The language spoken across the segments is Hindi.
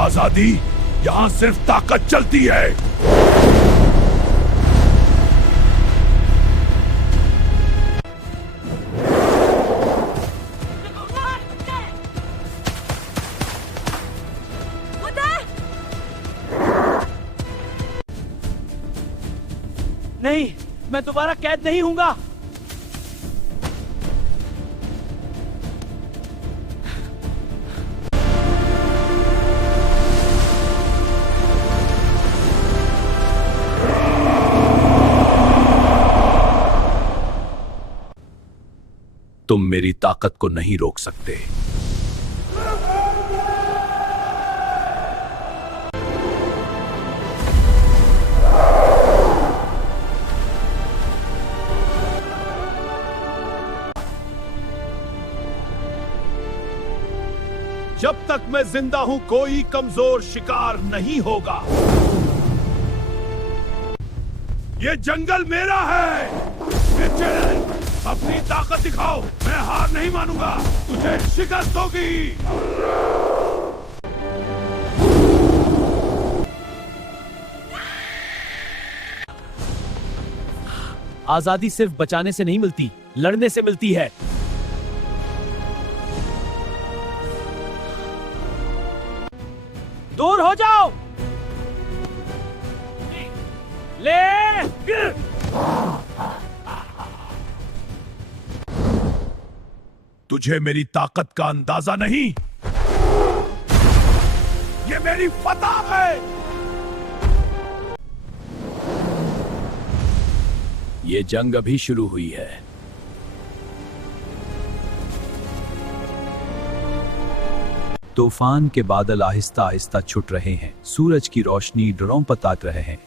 आजादी यहाँ सिर्फ ताकत चलती है। नहीं, मैं दोबारा कैद नहीं हूंगा। तुम मेरी ताकत को नहीं रोक सकते। जब तक मैं जिंदा हूं कोई कमजोर शिकार नहीं होगा। ये जंगल मेरा है। अपनी ताकत दिखाओ, मैं हार नहीं मानूंगा। तुझे शिकस्त होगी। आजादी सिर्फ बचाने से नहीं मिलती, लड़ने से मिलती है। दूर हो जाओ। ले तुझे मेरी ताकत का अंदाजा नहीं। ये मेरी फतह है। ये जंग अभी शुरू हुई है। तूफान के बादल आहिस्ता आहिस्ता छुट रहे हैं। सूरज की रोशनी ड्रोन पर ताक रहे हैं।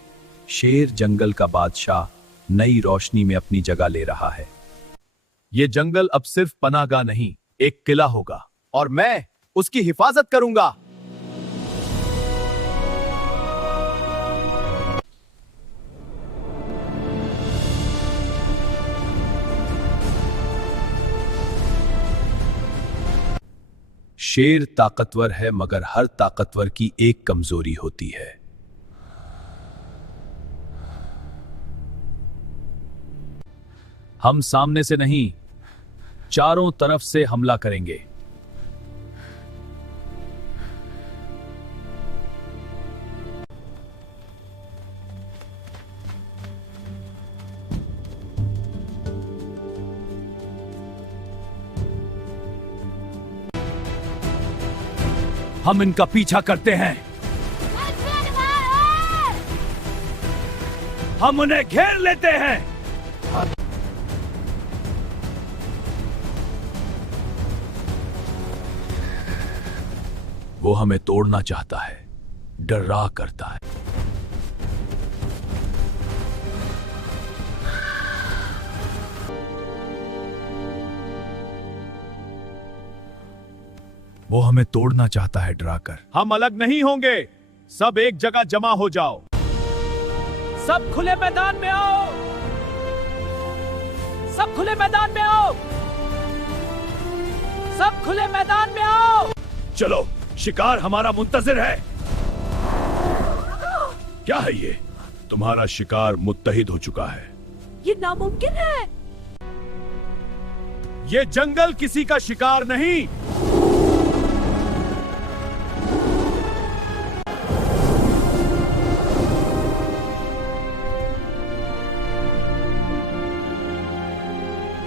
शेर जंगल का बादशाह नई रोशनी में अपनी जगह ले रहा है। ये जंगल अब सिर्फ पनाहगाह नहीं, एक किला होगा और मैं उसकी हिफाजत करूंगा। शेर ताकतवर है, मगर हर ताकतवर की एक कमजोरी होती है। हम सामने से नहीं, चारों तरफ से हमला करेंगे। हम इनका पीछा करते हैं। हम उन्हें घेर लेते हैं। वो हमें तोड़ना चाहता है, डरा करता है। वो हमें तोड़ना चाहता है, डराकर। हम अलग नहीं होंगे। सब एक जगह जमा हो जाओ। सब खुले मैदान में आओ। सब खुले मैदान में आओ। सब खुले मैदान में आओ। चलो, शिकार हमारा मुंतजिर है। क्या है ये? तुम्हारा शिकार मुत्तहिद हो चुका है। ये नामुमकिन है। ये जंगल किसी का शिकार नहीं।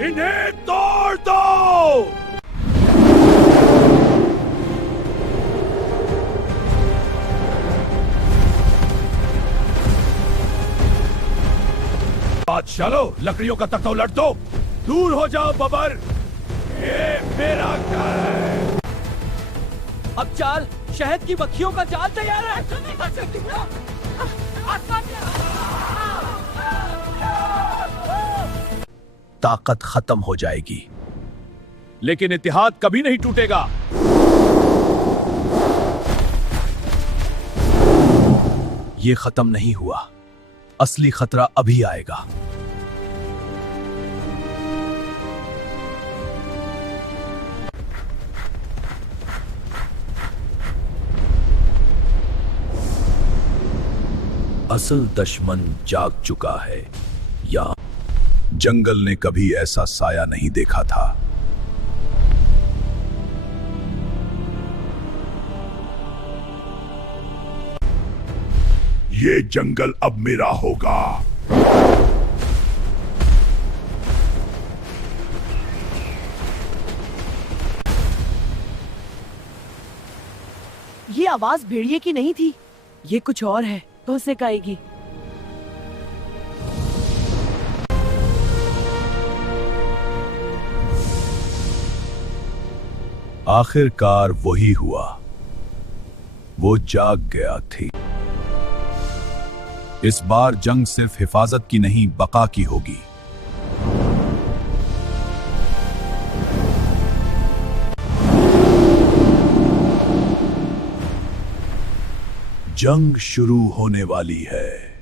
इन्हें तोड़ दो। चलो, लकड़ियों का तख्ता उलट दो। दूर हो जाओ बबर, ये मेरा घर है। अब चाल, शहद की मक्खियों का जाल तैयार है। ताकत खत्म हो जाएगी, लेकिन इत्तेहाद कभी नहीं टूटेगा। ये खत्म नहीं हुआ। असली खतरा अभी आएगा। असल दुश्मन जाग चुका है। या जंगल ने कभी ऐसा साया नहीं देखा था। ये जंगल अब मेरा होगा। ये आवाज भेड़िए की नहीं थी, ये कुछ और है। तो उसे कहेगी। आखिरकार वही हुआ। वो जाग गया थी। इस बार जंग सिर्फ हिफाजत की नहीं, बका की होगी। जंग शुरू होने वाली है।